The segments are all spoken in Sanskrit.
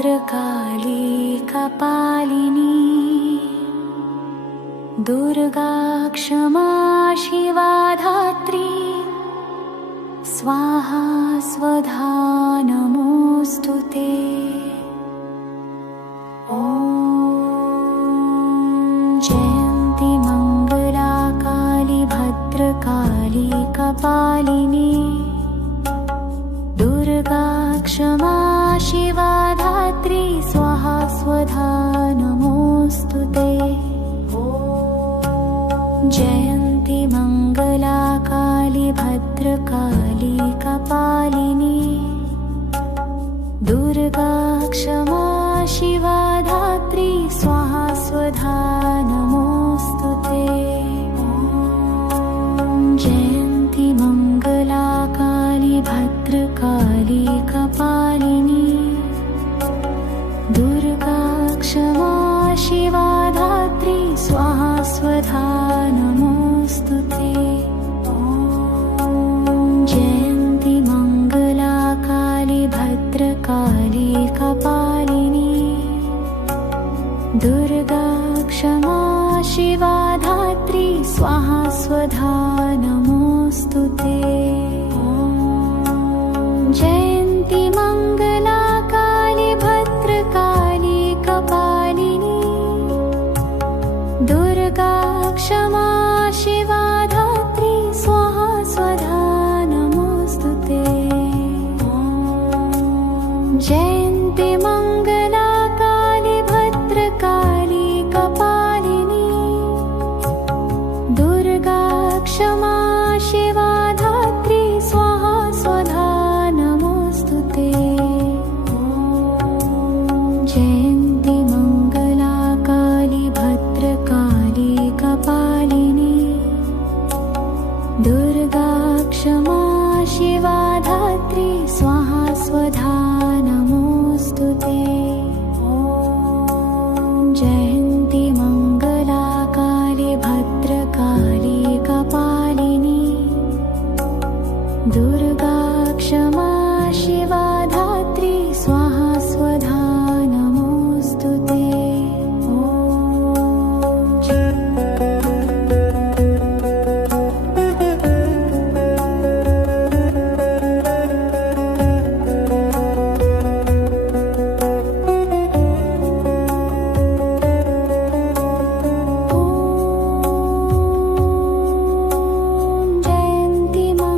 भद्रकाली कपालिनी दुर्गा क्षमा शिवा धात्री स्वाहा स्वधा नमोऽस्तुते। जयन्ती मंगला काली भद्रकाली कपालिनी दुर्गा क्षमा शिवा धात्री स्वाहा स्वधा नमोऽस्तुते। जयन्ती मंगला काली भद्रकाली कपालिनी दुर्गा क्षमा शिवा धात्री स्वाहा स्वधा नमोऽस्तुते। जयन्ती मंगला काली भद्रकाली कपालिनी दुर्गा क्षमा शिवा धात्री स्वाहा स्वधा नमोऽस्तुते। जयन्ती मंगला काली भद्रकाली कपालिनी दुर्गा क्षमा शिवा धात्री स्वाहा स्वधा नमोऽस्तुते। जयन्ती मंगला काली भद्रकाली कपालिनी दुर्गा क्षमा शिवा धात्री स्वाहा स्वधा नमोऽस्तुते। जयन्ती मंगला काली भद्रकाली कपालिनी दुर्गा क्षमा शिवा धात्री स्वाहा स्वधा नमोऽस्तुते। जयन्ती मंगला काली भद्रकाली कपालिनी दुर्गा क्षमा शिवा धात्री स्वाहा स्वधा नमोऽस्तुते। जयन्ती मंगला काली भद्रकाली कपालिनी दुर्गा क्षमा शिवा धात्री स्वाहा स्वधा नमोऽस्तुते। जयन्ती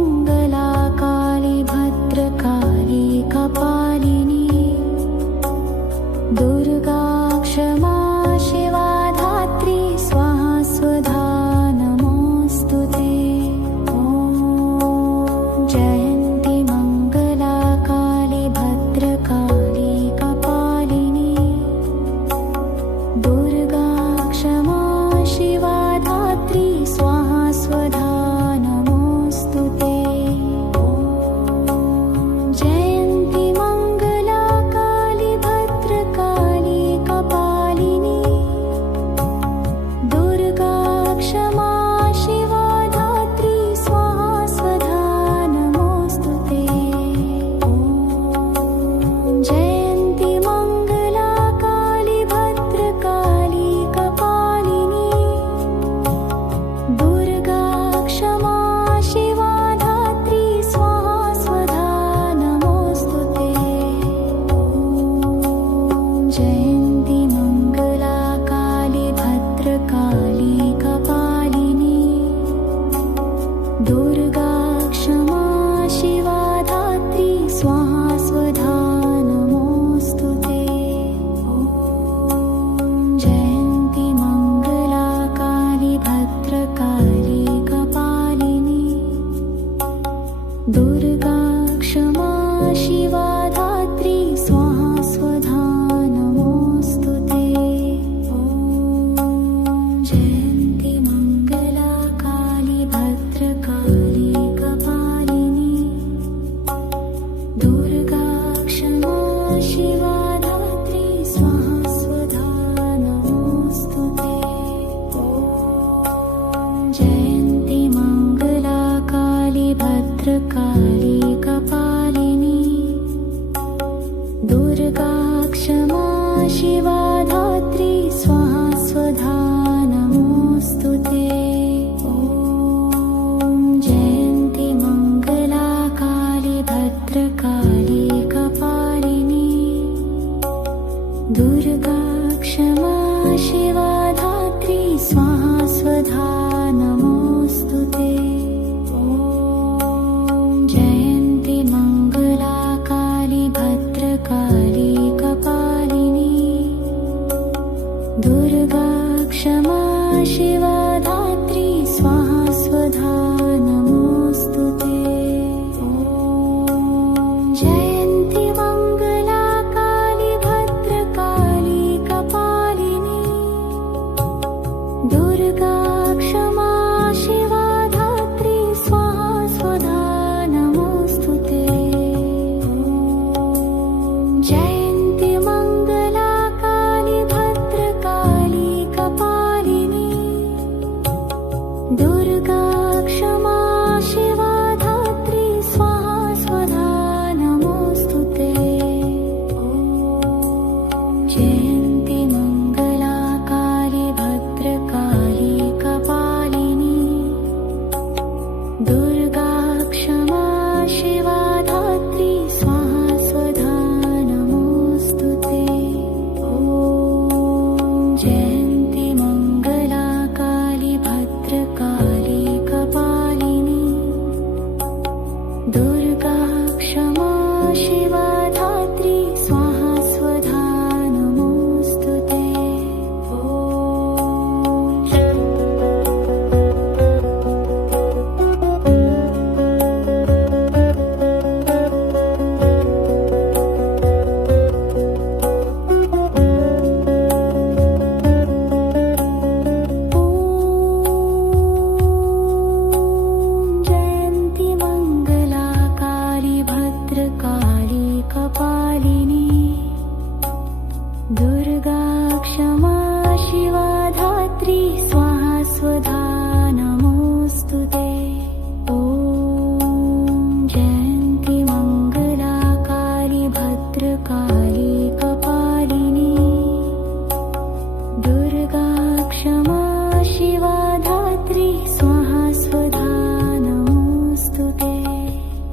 मंगला काली भद्रकाली कपालिनी दुर्गा क्षमा शिवा धात्री स्वाहा स्वधा नमोऽस्तुते। जयन्ती मंगला काली भद्रकाली कपालिनी दुर्गा क्षमा शिवा धात्री स्वाहा स्वधा नमोऽस्तुते। जयन्ती मंगला काली भद्रकाली कपालिनी दुर्गा क्षमा शिवा धात्री स्वाहा स्वधा नमोऽस्तुते। जयन्ती मंगला काली भद्रकाली कपालिनी दुर्गा क्षमा शिवा धात्री स्वाहा स्वधा नमोऽस्तुते। जयन्ती मंगला काली भद्रकाली कपालिनी दुर्गा क्षमा शिवा धात्री स्वाहा स्वधा नमोऽस्तुते। जयन्ती मंगला काली भद्रकाली कपालिनी दुर्गा क्षमा शिवा धात्री स्वाहा स्वधा नमोऽस्तुते। क्षमा शिवा धात्री स्वाहा स्वधा नमोऽस्तु ते। ॐ जयन्ति मङ्गला काली भद्रकाली कपालिनी दुर्गा क्षमा शिवा धात्री स्वाहा स्वधा नमोऽस्तु ते। ॐ जयन्ति मङ्गला काली भद्रकाली कपालिनी दुर्गा क्षमा शिवा धात्री स्वाहा स्वधा नमोऽस्तु ते। ॐ जयन्ति मङ्गला काली भद्रकाली कपालिनी दुर्गा क्षमा शिवा धात्री स्वाहा स्वधा नमोऽस्तु ते। ॐ जयन्ति मङ्गला काली भद्रकाली कपालिनी दुर्गा क्षमा शिवा धात्री स्वाहा स्वधा नमोऽस्तु ते। ॐ जयन्ति मङ्गला काली भद्रकाली कपालिनी दुर्गा क्षमा शिवा धात्री स्वाहा स्वधा नमोऽस्तु ते। ॐ जयन्ति मङ्गला काली भद्रकाली कपालिनी दुर्गा क्षमा शिवा धात्री स्वाहा स्वधा नमोऽस्तु ते। जयन्ति मङ्गला काली भद्रकाली कपालिनी दुर्गा क्षमा शिवा धात्री स्वाहा स्वधा नमोऽस्तु ते। ॐ जयन्ति मङ्गला काली भद्रकाली कपालिनी दुर्गा क्षमा शिवा धात्री स्वाहा स्वधा नमोऽस्तु ते।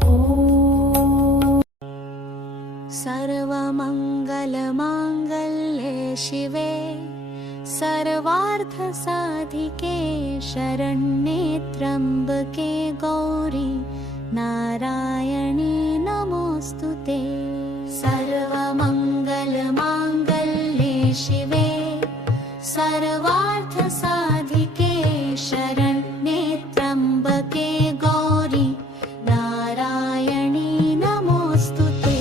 ॐ सर्वमङ्गलमाङ्गल्ये शिवे सर्वार्थसाधिके शरण्ये त्र्यम्बके गौरी नारायणी नमोऽस्तु ते। सर्वमङ्गलमाङ्गल्ये शिवे सर्वार्थसाधिके शरण्ये त्र्यम्बके गौरी नारायणी नमोऽस्तु ते।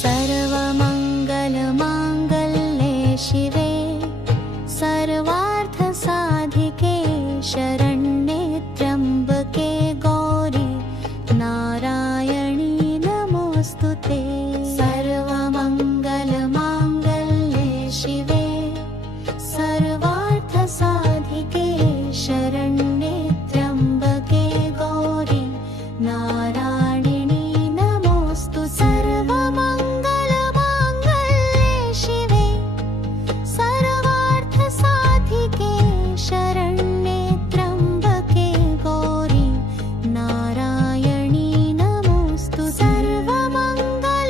सर्वमङ्गलमाङ्गल्ये शिवे सर्वार्थसाधिके शरण्ये त्र्यम्बके गौरी नारायणी नमोऽस्तु ते। सर्वमङ्गलमाङ्गल्ये शिवे सर्वार्थसाधिके शरण्ये त्र्यम्बके गौरी नारायणी नमोऽस्तु। सर्वमङ्गलमाङ्गल्ये शिवे सर्वार्थसाधिके शरण्ये त्र्यम्बके गौरी नारायणी नमोऽस्तु। सर्वमङ्गल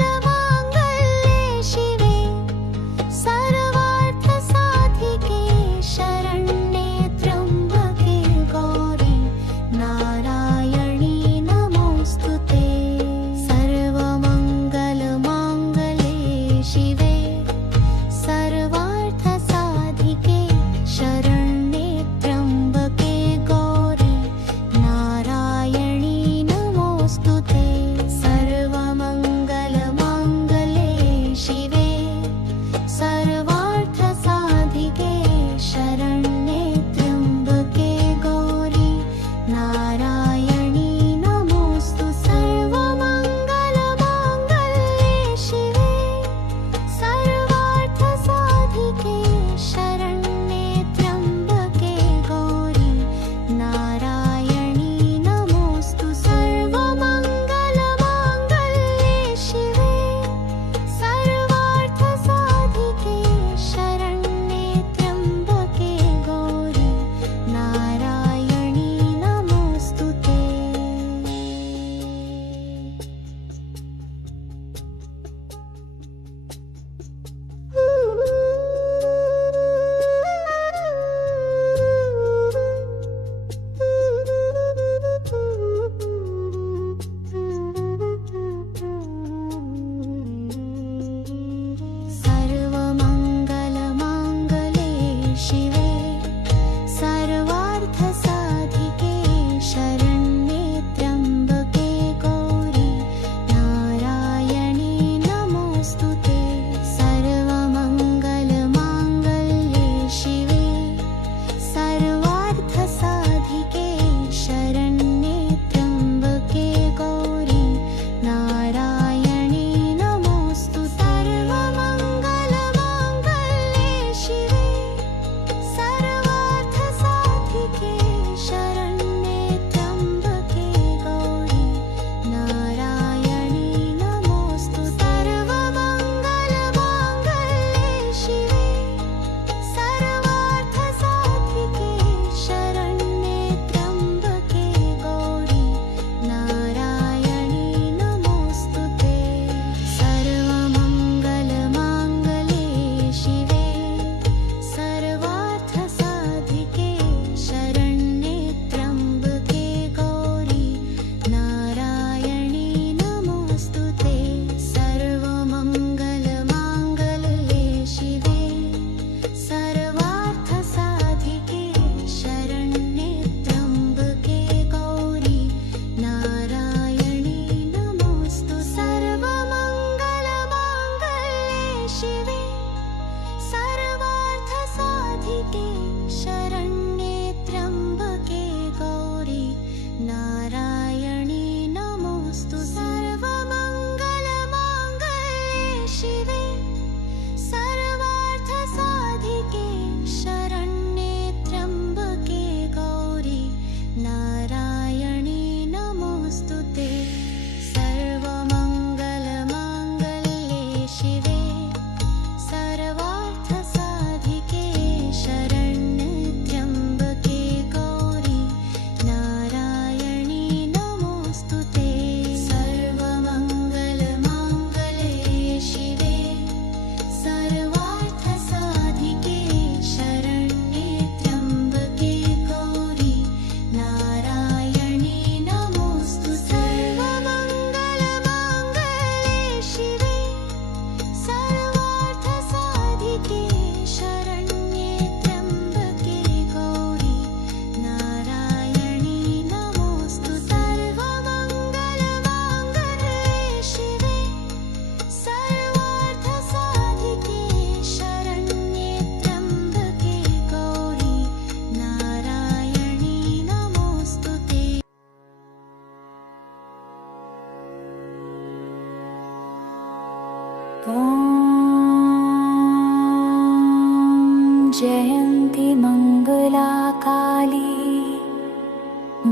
जयन्ती मङ्गला काली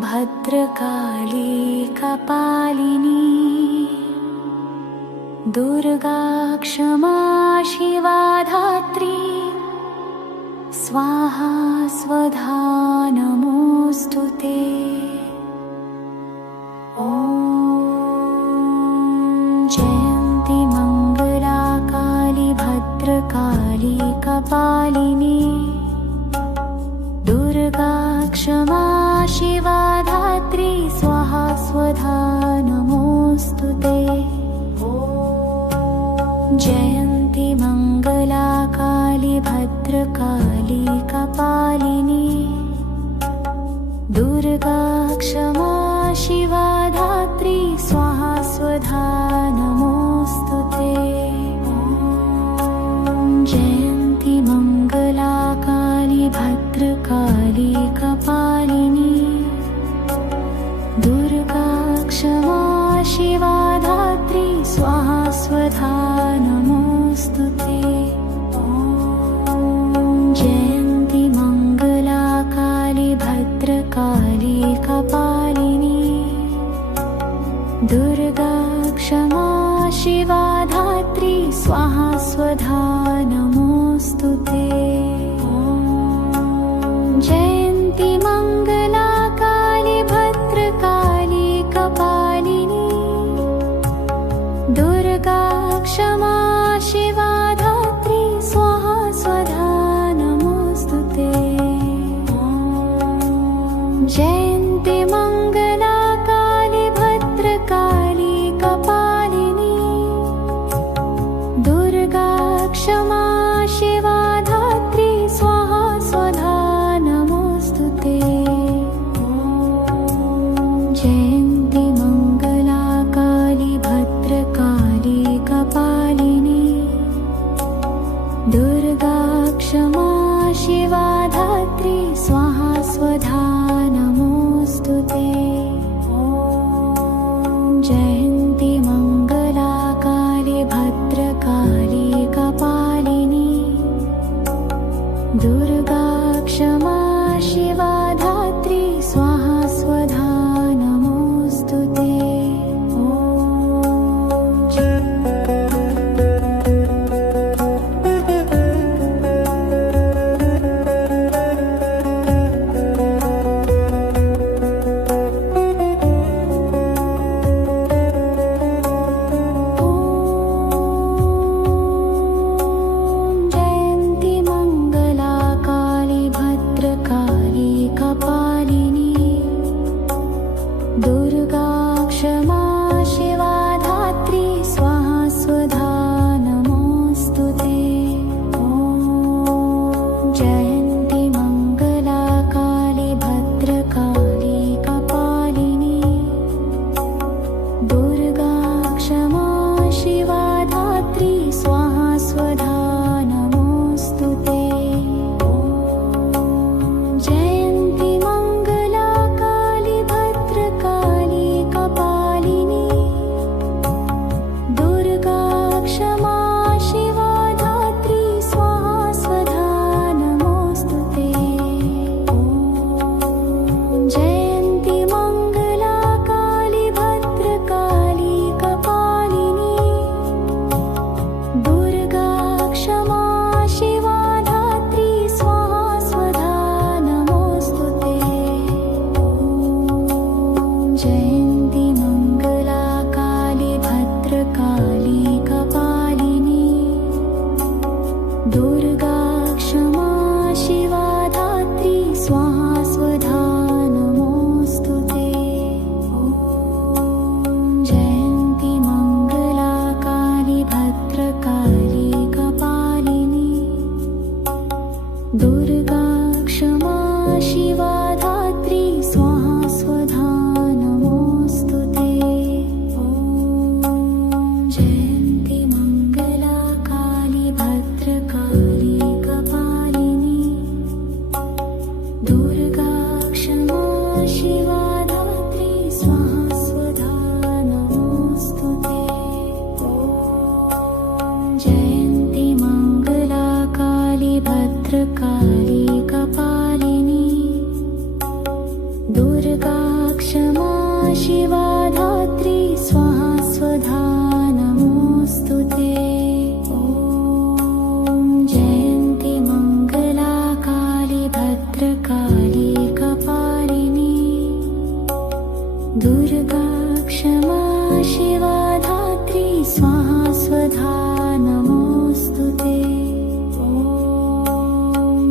भद्रकाली कपालिनी दुर्गा क्षमा शिवा धात्री स्वाहा स्वधा नमोऽस्तु ते। जयन्ती मङ्गला काली भद्रकाली कपालिनी दुर्गा क्षमा शिवा धात्री स्वाहा स्वधा नमोऽस्तु ते। जयन्ती मङ्गला काली भद्रकाली कपालिनी दुर्गा क्षमा शिवा धात्री स्वाहा स्वधा नमोऽस्तु ते। जयन्ती मङ्गला काली भद्रकाली कपालिनी दुर्गा क्षमा शिवा धात्री स्वाहा स्वधा नमोऽस्तु ते। जयन्ती मङ्गला काली भद्रकाली कपालिनी दुर्गा क्षमा शिवा धात्री स्वाहा स्वधा नमोऽस्तु ते। जयन्ती मङ्गला काली भद्रकाली कपालिनी दुर्गा क्षमा शिवा धात्री स्वाहा स्वधा नमोऽस्तु ते। जयन्ती मङ्गला काली भद्रकाली कपालिनी दुर्गा क्षमा शिवा धात्री स्वाहा स्वधा नमोऽस्तु ते। जयन्ती मङ्गला काली भद्रकाली कपालिनी दुर्गा क्षमा शिवा धात्री स्वाहा स्वधा नमोऽस्तु ते। जयन्ती मङ्गला काली भद्रकाली कपालिनी दुर्गा क्षमा शिवा धात्री स्वाहा स्वधा नमोऽस्तु ते। क्षमा शिवा धात्री स्वाहा स्वधा नमोऽस्तु ते। ॐ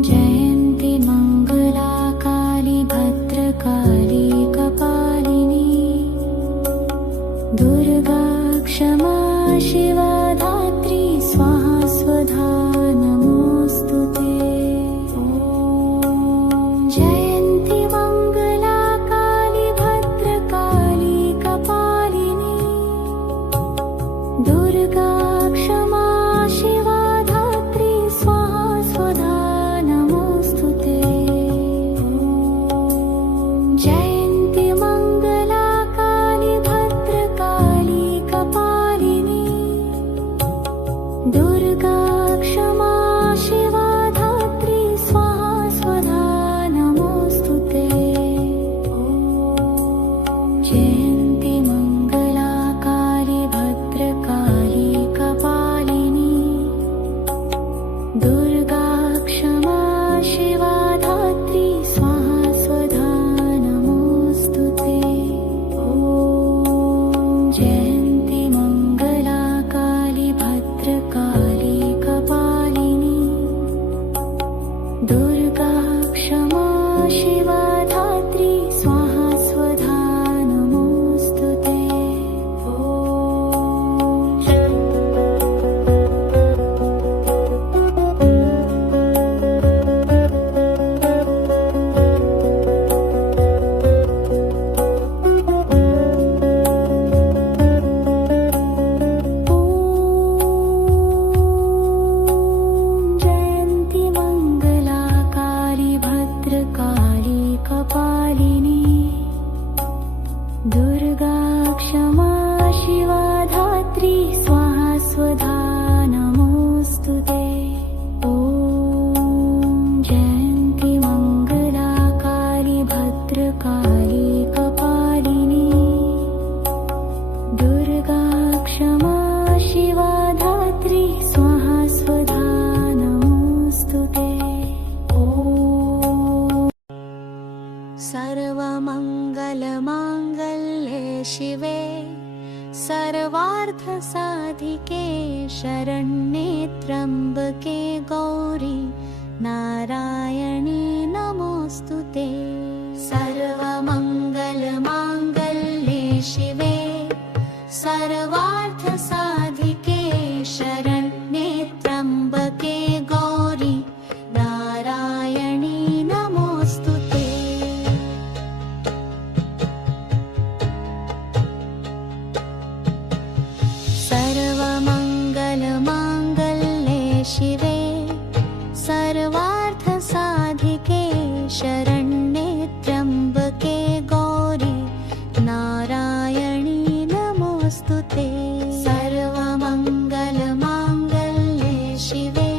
जयन्ति मङ्गला काली भद्रकाली कपालिनी दुर्गा क्षमा शिवा धात्री स्वाहा स्वधा नमोऽस्तु ते। ॐ जयन्ति मङ्गला काली भद्रकाली कपालिनी दुर्गा क्षमा शिवा धात्री स्वाहा स्वधा नमोऽस्तु ते। ॐ जयन्ति मङ्गला काली भद्रकाली कपालिनी दुर्गा क्षमा शिवा धात्री स्वाहा स्वधा नमोऽस्तु ते। ॐ जयन्ति मङ्गला काली भद्रकाली कपालिनी दुर्गा क्षमा शिवा धात्री स्वाहा स्वधा नमोऽस्तु ते। ॐ जयन्ति मङ्गला काली भद्रकाली कपालिनी दुर्गा क्षमा शिवा धात्री स्वाहा स्वधा नमोऽस्तु ते। जयन्ति मङ्गला काली भद्रकाली कपालिनी दुर्गा क्षमा शिवा धात्री स्वाहा स्वधा नमोऽस्तु ते। ॐ जयन्ति मङ्गला काली भद्रकाली कपालिनी दुर्गा क्षमा शिवा धात्री स्वाहा स्वधा नमोऽस्तु ते। ॐ सर्वमङ्गलमाङ्गल्ये शिवे सर्वार्थसाधिके शरण्ये त्र्यम्बके गौरी नारायणी नमोऽस्तु ते। सर्वमङ्गलमाङ्गल्ये शिवे सर्वार्थसाधिके शरण्ये त्र्यम्बके गौरी नारायणी नमोऽस्तु ते। सर्वमङ्गलमाङ्गल्ये शिवे सर्वार्थसाधिके शरण्ये त्र्यम्बके गौरी नारायणी नमोऽस्तु ते। सर्वमङ्गलमाङ्गल्ये शिवे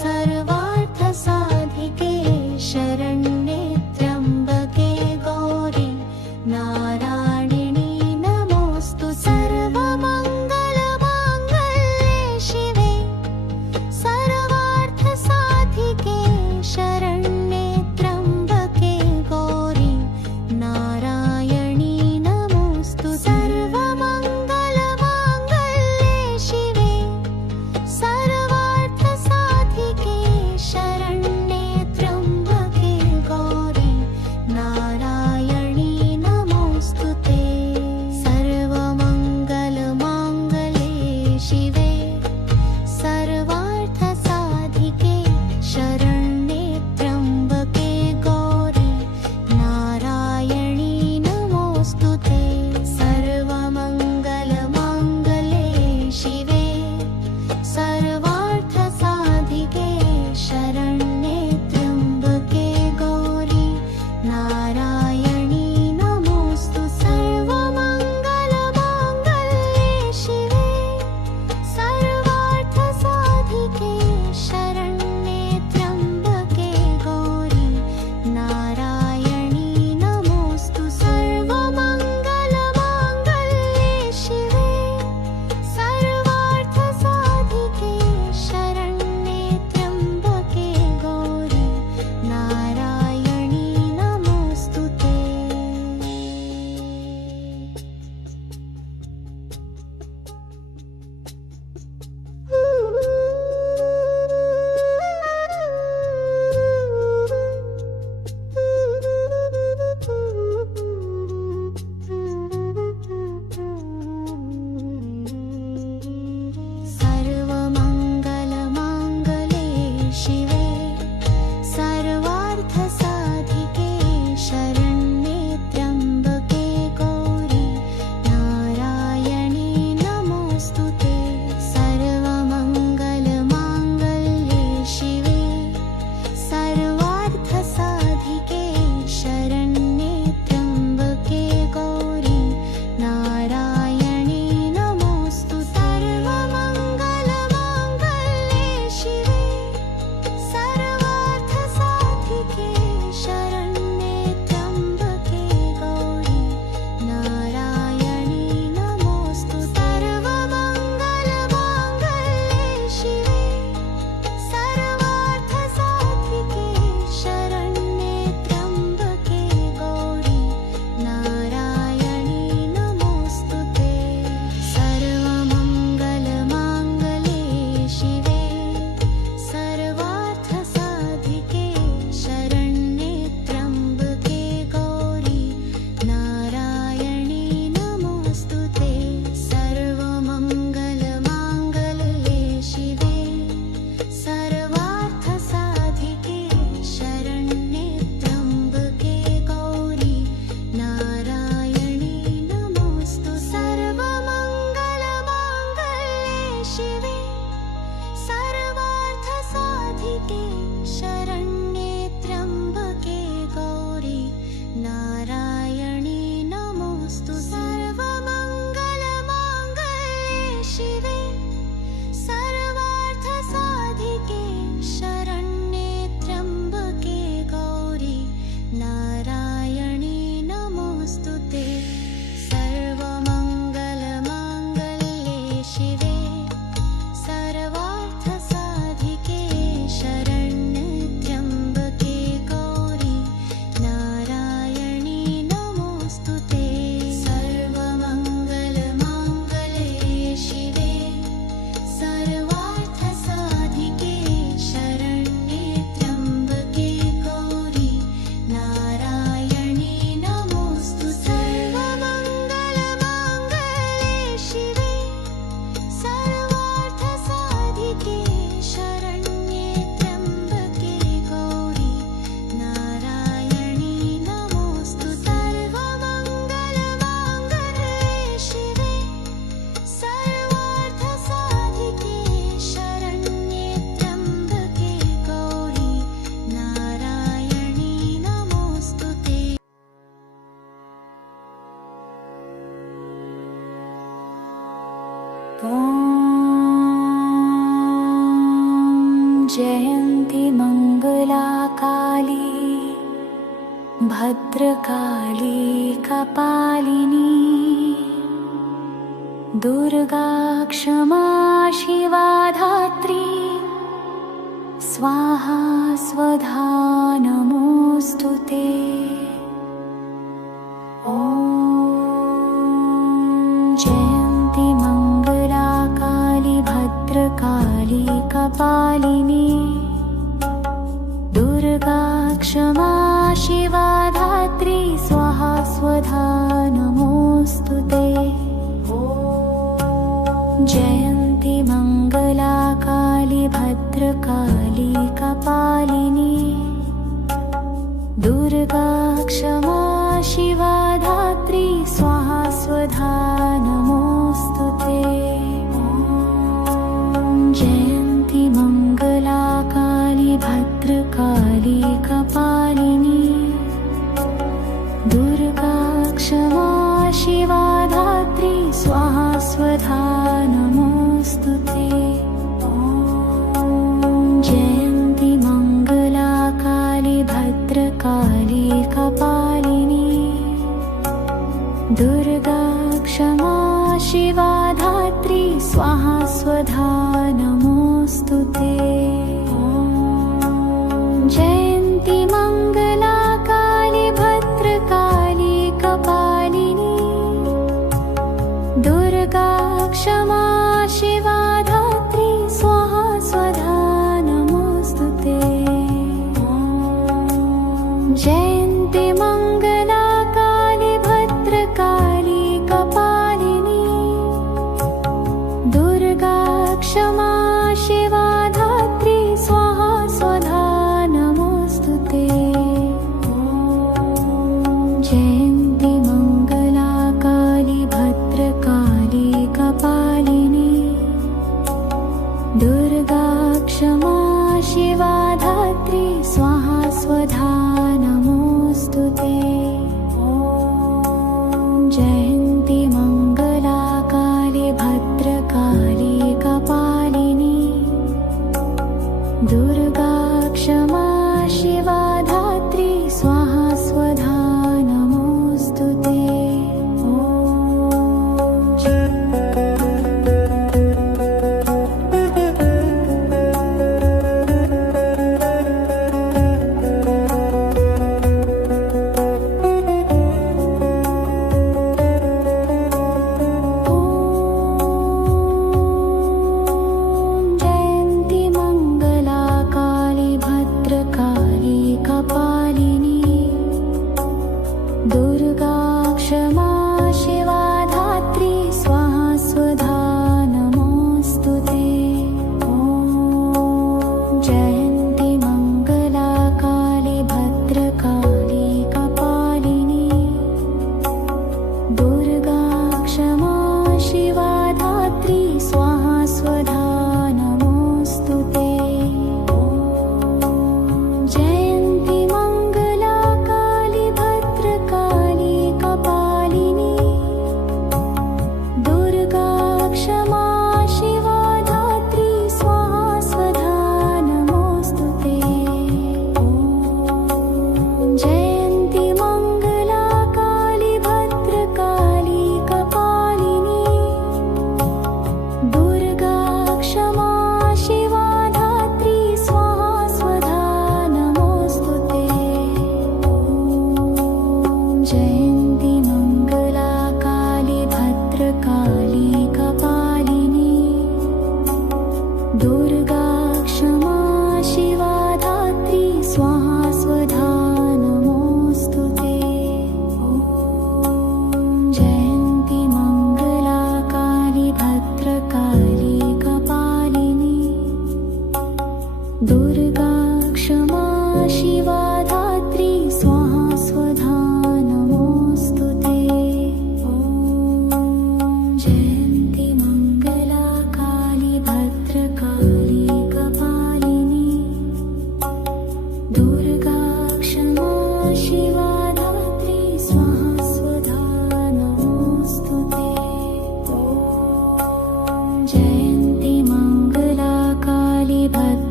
सर्वार्थसाधिके शरण्ये त्र्यम्बके गौरी नारायणी नमोऽस्तु। सर्वमङ्गलमाङ्गल्ये शिवे सर्वार्थसाधिके शरण्ये त्र्यम्बके गौरी नारायणी नमोऽस्तु। सर्वमङ्गलमाङ्गल्ये जयन्ती मङ्गला काली भद्रकाली कपालिनी दुर्गा क्षमा शिवा धात्री स्वाहा स्वधा नमोऽस्तु ते। जयन्ती मङ्गला काली भद्रकाली कपालिनी दुर्गा क्षमा शिवा धात्री स्वाहा स्वधा नमोऽस्तु ते। जयन्ती मङ्गला काली भद्रकाली कपालिनी दुर्गा क्षमा शिवा धात्री स्वाहा स्वधा नमोऽस्तु ते। जयन्ती मङ्गला काली भद्रकाली कपालिनी दुर्गा क्षमा शिवा धात्री स्वाहा स्वधा नमोऽस्तु ते। जयन्ती मङ्गला काली भद्रकाली कपालिनी दुर्गा क्षमा शिवा धात्री स्वाहा स्वधा नमोऽस्तु ते। जयन्ती मङ्गला काली भद्रकाली कपालिनी दुर्गा क्षमा शिवा धात्री स्वाहा स्वधा नमोऽस्तु ते। जयन्ती मङ्गला काली भद्रकाली कपालिनी दुर्गा क्षमा शिवा धात्री स्वाहा स्वधा नमोऽस्तु ते। जयन्ती मङ्गला काली भद्रकाली कपालिनी दुर्गा क्षमा शिवा धात्री स्वाहा स्वधा नमोऽस्तु ते। जयन्ती मङ्गला काली भद्रकाली कपालिनी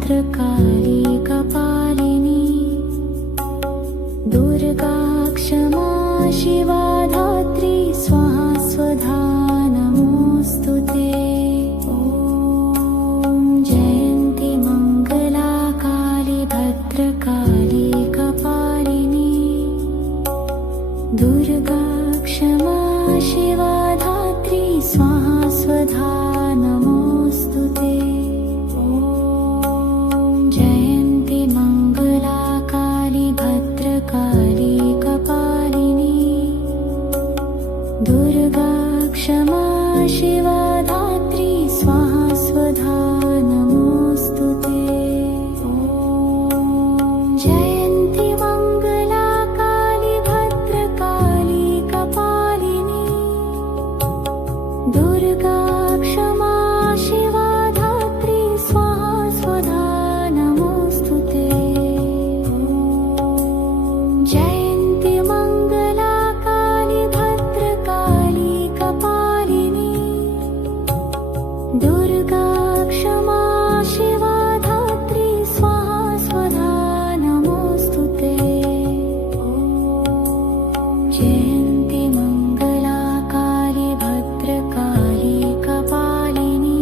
भद्रकाली कपालिनी दुर्गा क्षमा शिवा धात्री स्वाहा स्वधा नमोऽस्तु ते। ॐ जयन्ती मङ्गला काली भद्रकाली कपालिनी दुर्गा क्षमा शिवा धात्री स्वाहा स्वधा नमोऽस्तु ते। ॐ जयन्ती मङ्गला काली भद्रकाली कपालिनी दुर्गा क्षमा शिवा धात्री स्वाहा स्वधा नमोऽस्तु ते। ॐ जयन्ती मङ्गला काली भद्रकाली कपालिनी दुर्गा क्षमा शिवा धात्री स्वाहा स्वधा नमोऽस्तु ते। ॐ जयन्ती मङ्गला काली भद्रकाली कपालिनी दुर्गा क्षमा शिवा धात्री स्वाहा स्वधा नमोऽस्तु ते। ॐ जयन्ती मङ्गला काली भद्रकाली कपालिनी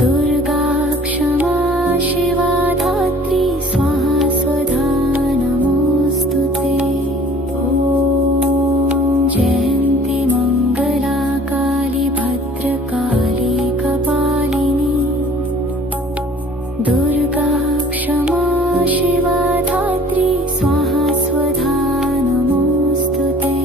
दुर्गा क्षमा शिवा धात्री स्वाहा स्वधा नमोऽस्तु ते। ॐ जयन्ती मङ्गला काली भद्रकाली कपालिनी दुर्गा क्षमा शिवा धात्री स्वाहा स्वधा नमोऽस्तु ते।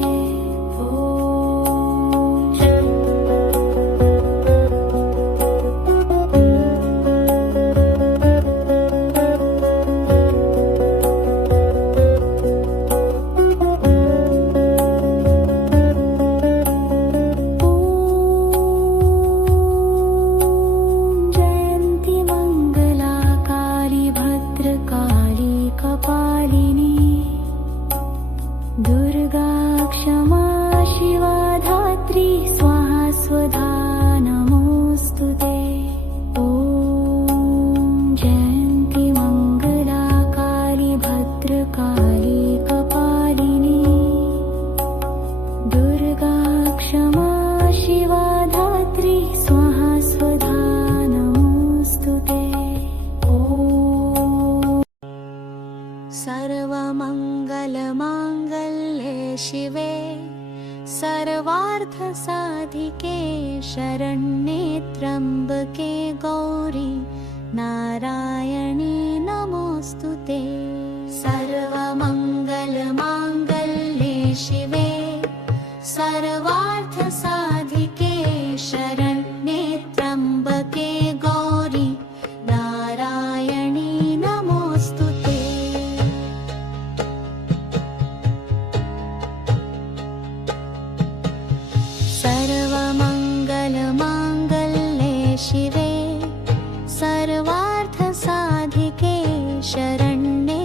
जयन्ती मङ्गला काली भद्रकाली कपालिनी दुर्गा क्षमा शिवा धात्री स्वाहा स्वधा नमोऽस्तु ते। ॐ जयन्ती मङ्गला काली भद्रकाली कपालिनी दुर्गा क्षमा शिवा धात्री स्वाहा स्वधा नमोऽस्तु ते। ॐ सर्वमङ्गलमाङ्गल्ये शिवे सर्वार्थसाधिके शरण्ये त्र्यम्बके गौरी नारायणी नमोऽस्तु ते। सर्वमङ्गलमाङ्गल्ये शिवे सर्वार्थसाधिके शरण्ये त्र्यम्बके गौरी नारायणी नमोऽस्तु ते। सर्वमङ्गलमाङ्गल्ये शिवे सर्वार्थसाधिके शरण्ये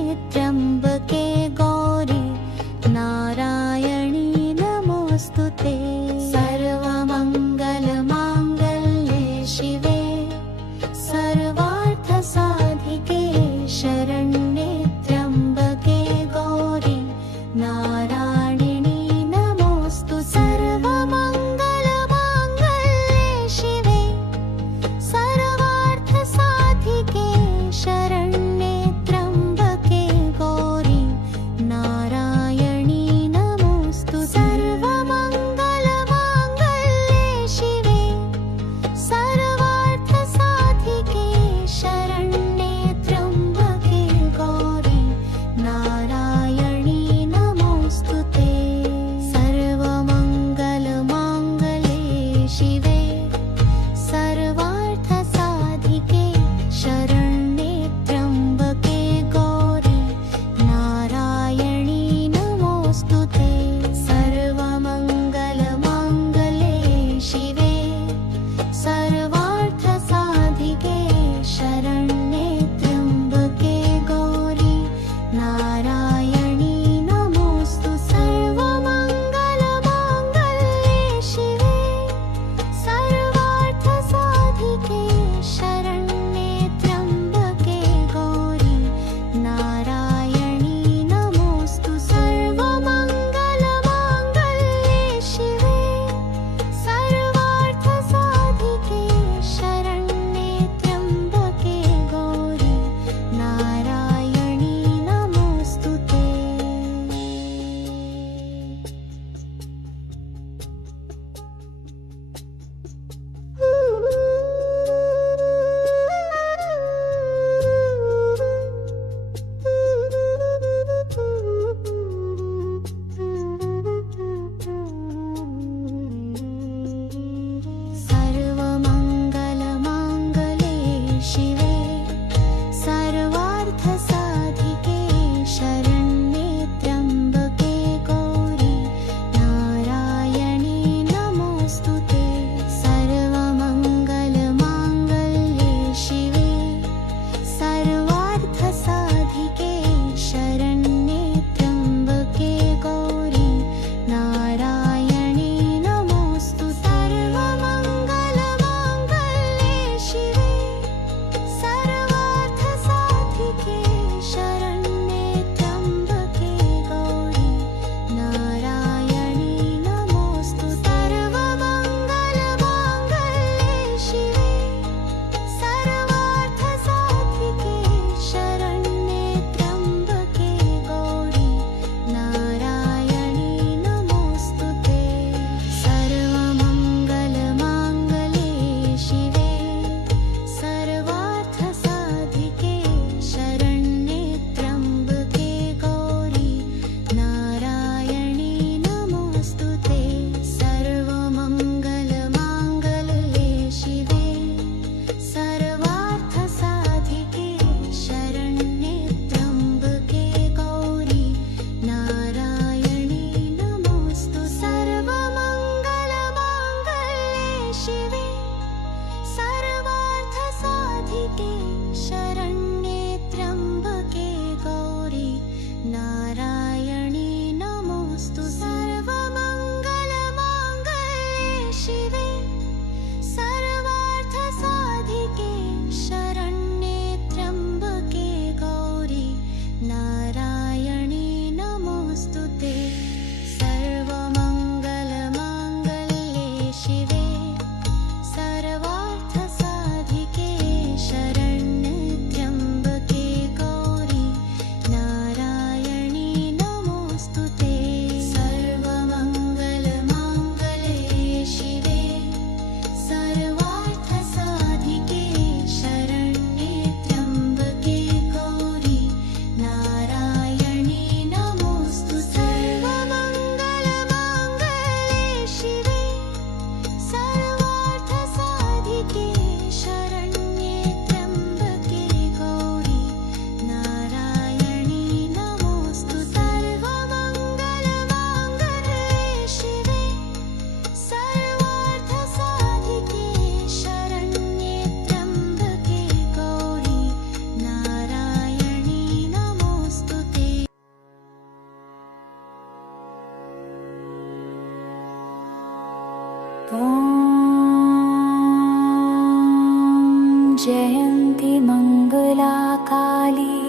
जयन्ति मङ्गला काली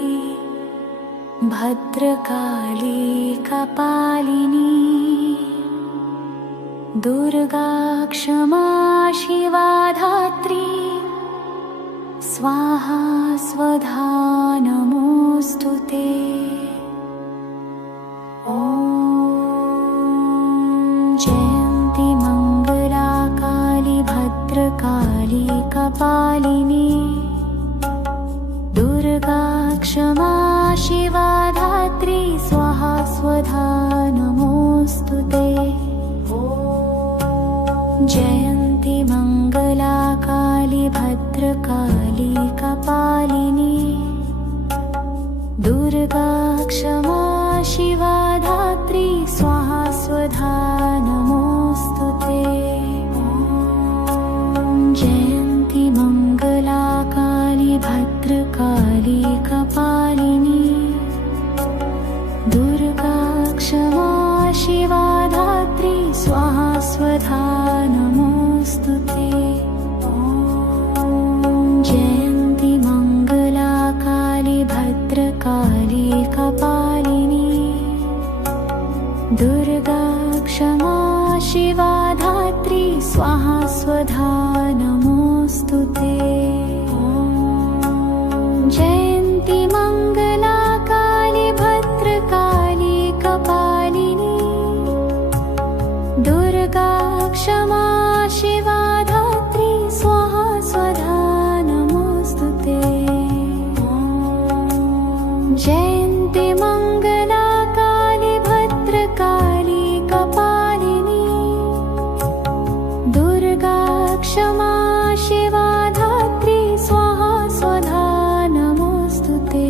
भद्रकाली कपालिनी दुर्गा क्षमा शिवा धात्री स्वाहा स्वधा नमोऽस्तु ते। जयन्ति मङ्गला काली भद्रकाली कपालिनी दुर्गा क्षमा शिवा धात्री स्वाहा स्वधा नमोऽस्तु ते। जयन्ति मङ्गला काली भद्रकाली कपालिनी दुर्गा क्षमा शिवा धात्री स्वाहा स्वधा नमोऽस्तु ते। जयन्ति मङ्गला काली भद्रकाली कपालिनी दुर्गा क्षमा शिवा धात्री स्वाहा स्वधा नमोऽस्तु ते। जयन्ति मङ्गला काली भद्रकाली कपालिनी दुर्गा क्षमा शिवा धात्री स्वाहा स्वधा नमोऽस्तु ते। जयन्ति मङ्गला काली भद्रकाली कपालिनी दुर्गा क्षमा शिवा धात्री स्वाहा स्वधा नमोऽस्तु ते। जयन्ति मङ्गला काली भद्रकाली कपालिनी दुर्गा क्षमा शिवा धात्री स्वाहा स्वधा नमोऽस्तु ते।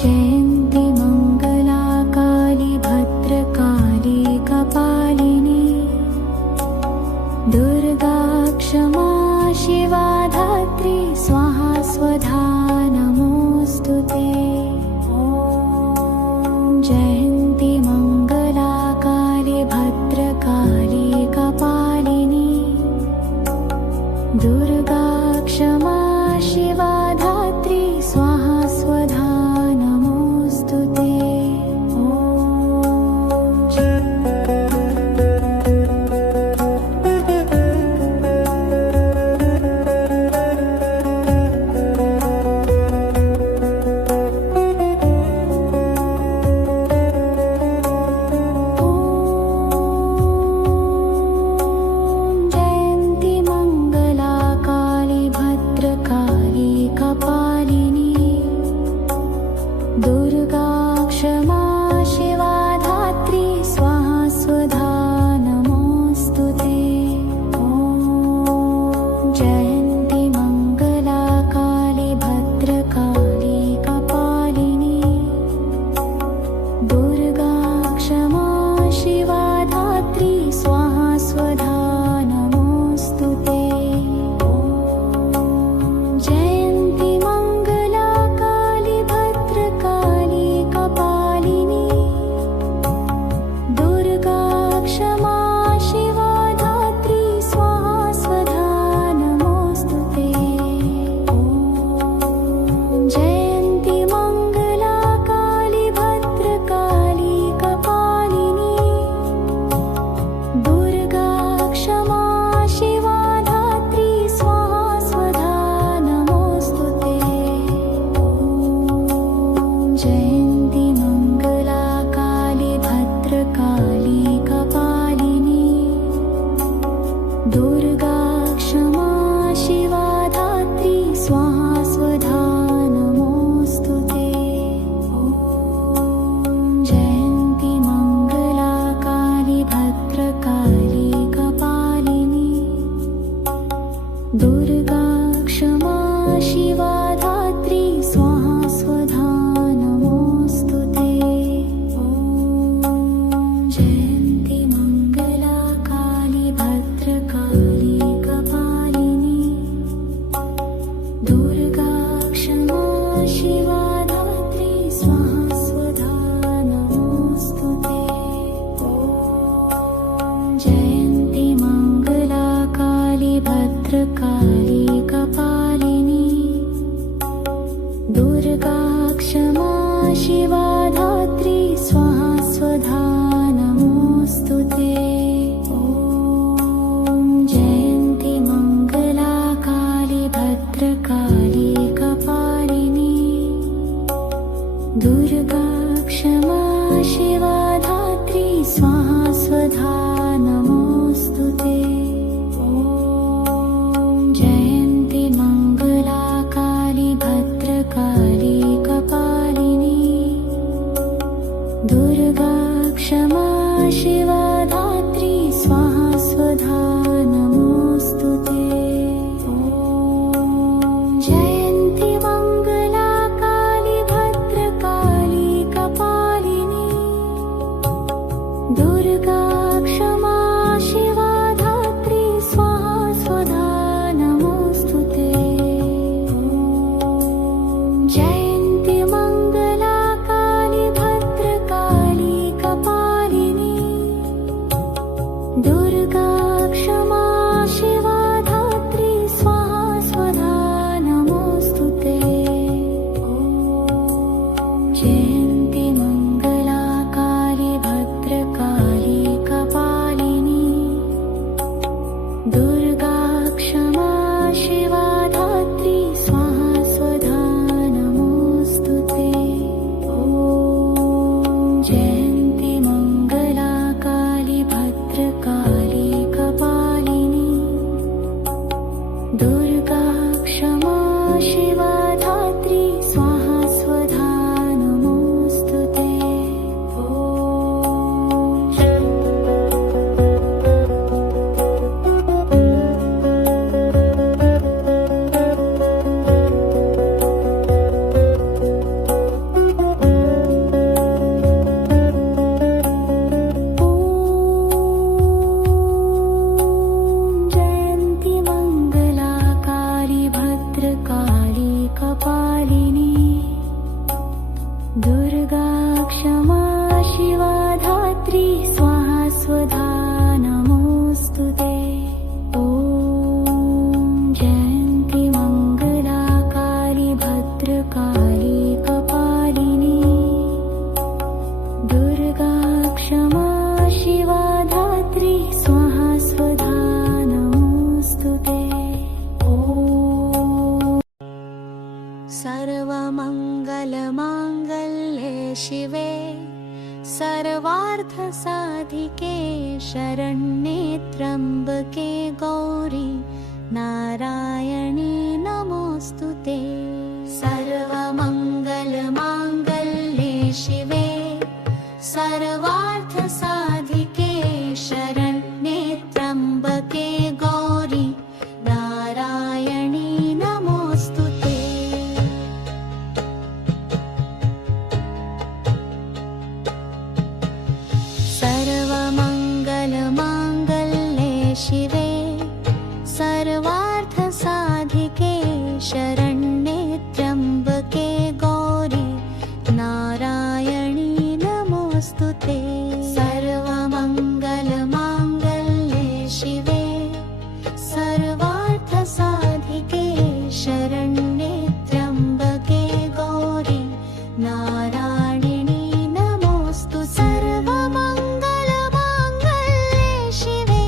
जयन्ति मङ्गला काली भद्रकाली कपालिनी दुर्गा क्षमा शिवा धात्री स्वाहा स्वधा नमोऽस्तु ते। जयन्ति मङ्गला काली भद्रकाली कपालिनी दुर्गा क्षमा शिवा धात्री स्वाहा स्वधा नमोऽस्तु ते। भद्रकाली कपालिनी दुर्गा क्षमा शिवा धात्री स्वाहा स्वधा नमोऽस्तु ते। ॐ जयन्ती मङ्गला काली भद्रकाली कपालिनी दुर्गा क्षमा शिवा धात्री स्वाहा स्वधा नमोऽस्तु ते। ॐ जयन्ती मङ्गला काली भद्रकाली कपालिनी दुर्गा क्षमा शिवा धात्री स्वाहा स्वधा नमोऽस्तु ते। ॐ जयन्ती मङ्गला काली भद्रकाली कपालिनी दुर्गा क्षमा शिवा धात्री स्वाहा स्वधा नमोऽस्तु ते। ॐ जयन्ती मङ्गला काली भद्रकाली कपालिनी दुर्गा क्षमा शिवा धात्री स्वाहा स्वधा नमोऽस्तु ते। ॐ जयन्ती मङ्गला काली भद्रकाली कपालिनी दुर्गा क्षमा शिवा धात्री स्वाहा स्वधा नमोऽस्तु ते। ॐ जयन्ती मङ्गला काली भद्रकाली कपालिनी दुर्गा क्षमा शिवा धात्री स्वाहा स्वधा नमोऽस्तु ते। जयन्ती मङ्गला काली भद्रकाली कपालिनी दुर्गा क्षमा शिवा धात्री स्वाहा स्वधा नमोऽस्तु ते। ॐ जयन्ती मङ्गला काली भद्रकाली कपालिनी दुर्गा क्षमा शिवा धात्री स्वाहा स्वधा नमोऽस्तु ते। ॐ सर्वमङ्गलमाङ्गल्ये शिवे सर्वार्थसाधिके शरण्ये त्र्यम्बके गौरी नारायणी नमोऽस्तु ते। सर्वमङ्गलमाङ्गल्ये शिवे सर्वार्थसाधिके शरण्ये त्र्यम्बके गौरी नारायणी नमोऽस्तु ते। सर्वमङ्गलमाङ्गल्ये शिवे सर्वार्थसाधिके शरण्ये त्र्यम्बके गौरी नारायणी नमोऽस्तु ते। सर्वमङ्गलमाङ्गल्ये शिवे सर्वार्थसाधिके शरण्ये त्र्यम्बके गौरी नारायणी नमोऽस्तु। सर्वमङ्गलमाङ्गल्ये शिवे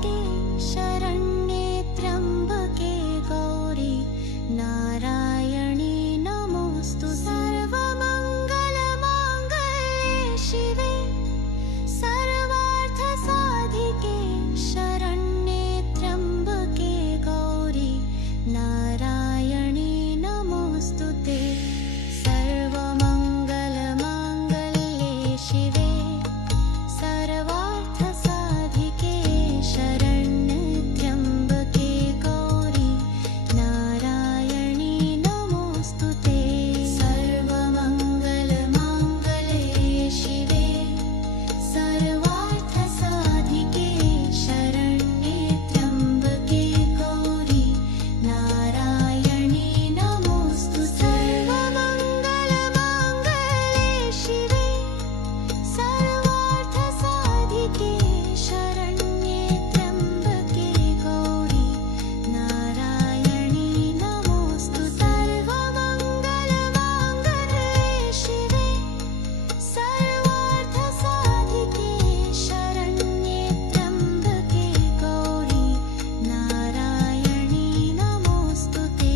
साधिके शरण्ये त्र्यम्बके गौरी नारायणी नमोऽस्तु सर्वमङ्गलमाङ्गल्ये शिवे सर्वार्थसाधिके शरण्ये त्र्यम्बके गौरी नारायणी नमोऽस्तु ते सर्वमङ्गलमाङ्गल्ये शिवे सर्वार्थसाधिके शरण्ये त्र्यम्बके गौरी नारायणी नमोऽस्तु ते सर्वमङ्गलमाङ्गल्ये शिवे सर्वार्थसाधिके शरण्ये त्र्यम्बके गौरी नारायणी नमोऽस्तु सर्वमङ्गलमाङ्गल्ये शिवे सर्वार्थसाधिके शरण्ये त्र्यम्बके गौरी नारायणी नमोऽस्तु सर्वमङ्गलमाङ्गल्ये शिवे सर्वार्थसाधिके शरण्ये त्र्यम्बके गौरी नारायणी नमोऽस्तु ते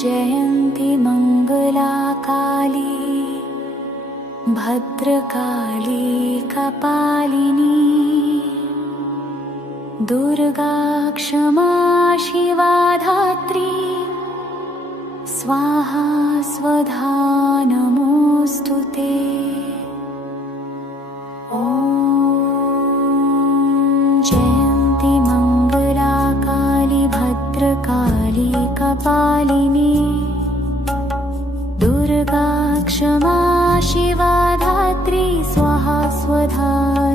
जयन्ति मंगला काली भद्रकाली कपालिनी दुर्गा क्षमा शिवा धात्री स्वाहा स्वधा नमोऽस्तु ते जयन्ति मंगला काली भद्रकाली कपालिनी दुर्गा क्षमा शिवा धात्री स्वाहा स्वधा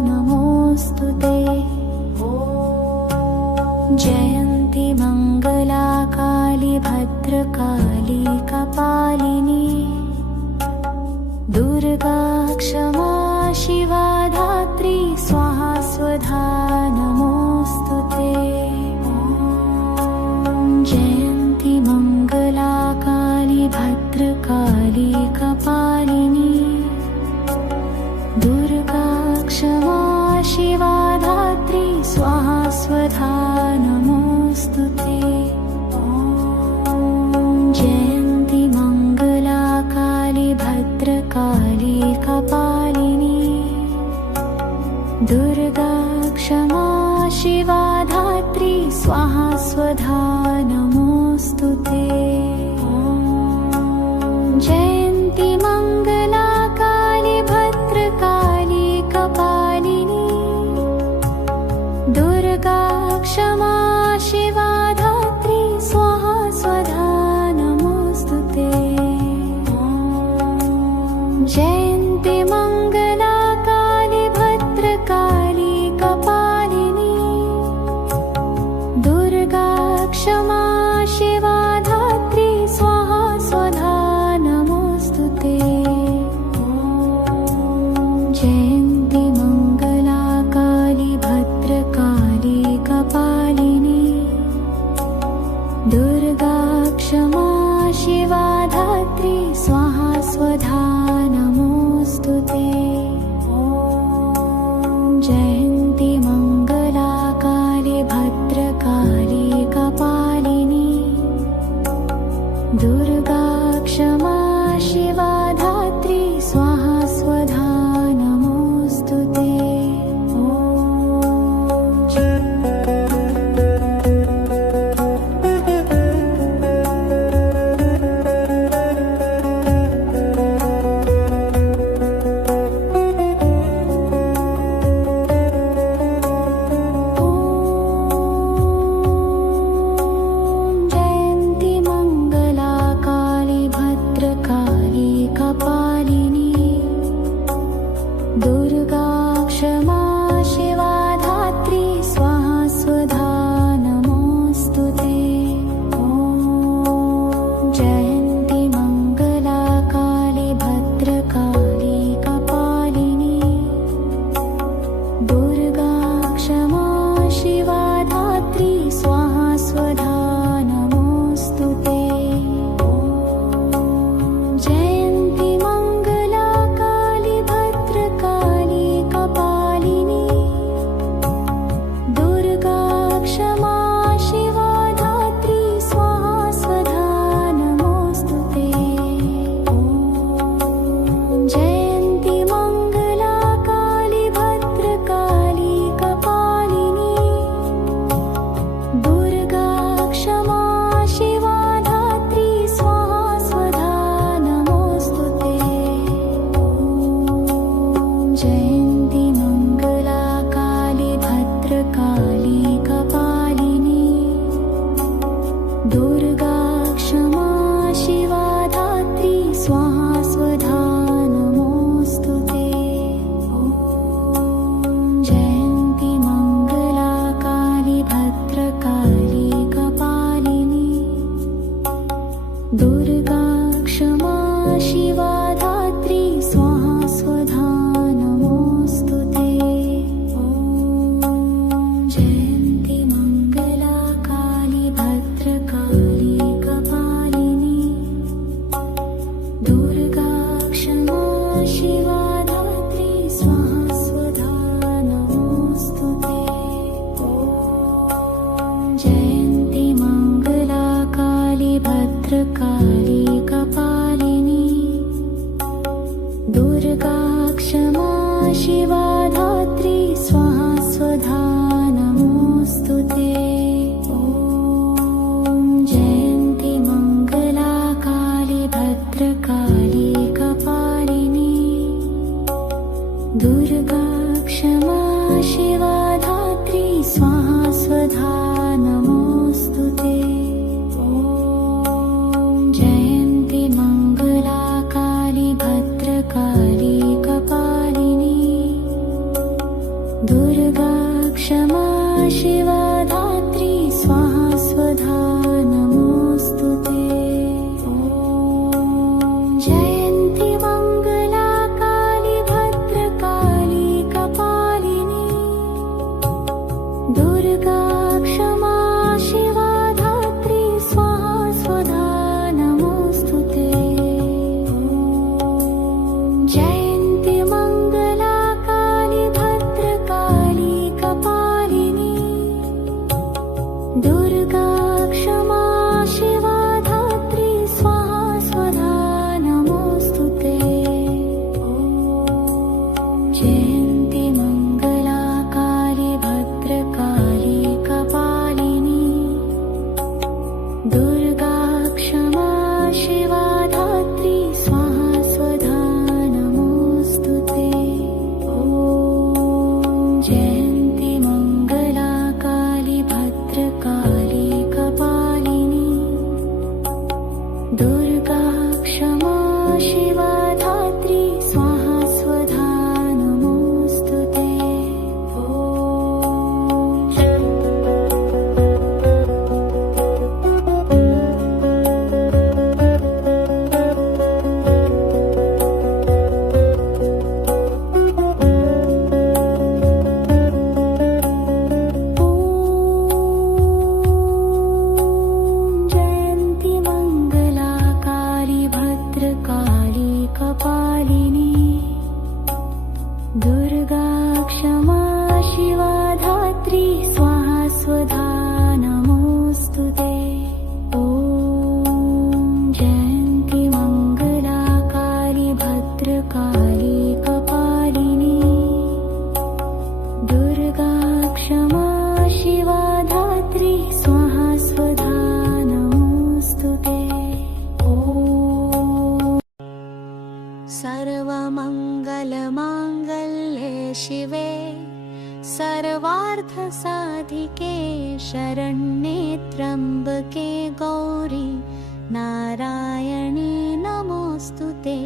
नमोऽस्तु ते जयन्ति मंगला काली भद्रकाली कपालिनी दुर्गा क्षमा शिवा धात्री स्वाहा स्वधा नमोऽस्तु ते जयन्ति मंगला काली भद्रकाली कपालिनी दुर्गा क्षमा शिवा धात्री स्वाहा स्वधा नमोऽस्तु ते जयन्ति मंगला काली भद्रकाली कपालिनी दुर्गा क्षमा शिवा धात्री स्वाहा स्वधा नमोऽस्तु ते जयन्ति मंगला काली भद्रकाली कपालिनी दुर्गा क्षमा शिवा धात्री स्वाहा स्वधा नमोऽस्तु ते जयन्ति मंगला काली भद्रकाली कपालिनी दुर्गा क्षमा शिवा धात्री स्वाहा स्वधा नमोऽस्तु ते जयन्ति मंगला काली भद्रकाली कपालिनी दुर्गा क्षमा शिवा धात्री स्वाहा स्वधा नमोऽस्तु ते जयन्ति मंगला काली भद्रकाली कपालिनी दुर्गा क्षमा शिवा धात्री स्वाहा स्वधा नमोऽस्तु ते दुर्गा क्षमा शिवा धात्री स्वाहा स्वधा नमोऽस्तुते। ॐ जयन्ती मङ्गला काली भद्रकाली कपालिनी दुर्गा क्षमा शिवा धात्री स्वाहा स्वधा नमोऽस्तुते। ॐ जयन्ती मङ्गला काली भद्रकाली कपालिनी दुर्गा क्षमा शिवा धात्री स्वाहा स्वधा नमोऽस्तुते। ॐ जयन्ती मङ्गला काली भद्रकाली कपालिनी दुर्गा क्षमा शिवा धात्री स्वाहा स्वधा नमोऽस्तुते। ॐ जयन्ती मङ्गला काली भद्रकाली कपालिनी दुर्गा क्षमा शिवा धात्री स्वाहा स्वधा नमोऽस्तुते। ॐ जयन्ती मङ्गला काली भद्रकाली कपालिनी दुर्गा क्षमा शिवा धात्री स्वाहा स्वधा नमोऽस्तुते। ॐ जयन्ती मङ्गला काली भद्रकाली कपालिनी दुर्गा क्षमा शिवा धात्री स्वाहा स्वधा नमोऽस्तुते। ॐ जयन्ती मङ्गला काली भद्रकाली कपालिनी दुर्गा क्षमा शिवा धात्री स्वाहा स्वधा नमोऽस्तुते। ॐ जयन्ती मङ्गला काली भद्रकाली कपालिनी दुर्गा क्षमा शिवा धात्री स्वाहा स्वधा नमोऽस्तुते। ॐ जयन्ती मङ्गला काली भद्रकाली कपालिनी दुर्गा क्षमा शिवा धात्री स्वाहा स्वधा नमोऽस्तुते। जयन्ती मङ्गला काली भद्रकाली कपालिनी दुर्गा क्षमा शिवा धात्री स्वाहा स्वधा नमोऽस्तुते। ॐ जयन्ती मङ्गला काली भद्रकाली कपालिनी दुर्गा क्षमा शिवा धात्री स्वाहा स्वधा नमोऽस्तुते। ॐ सर्वमङ्गलमाङ्गल्ये शिवे सर्वार्थसाधिके शरण्ये त्र्यम्बके गौरी नारायणी नमोऽस्तुते।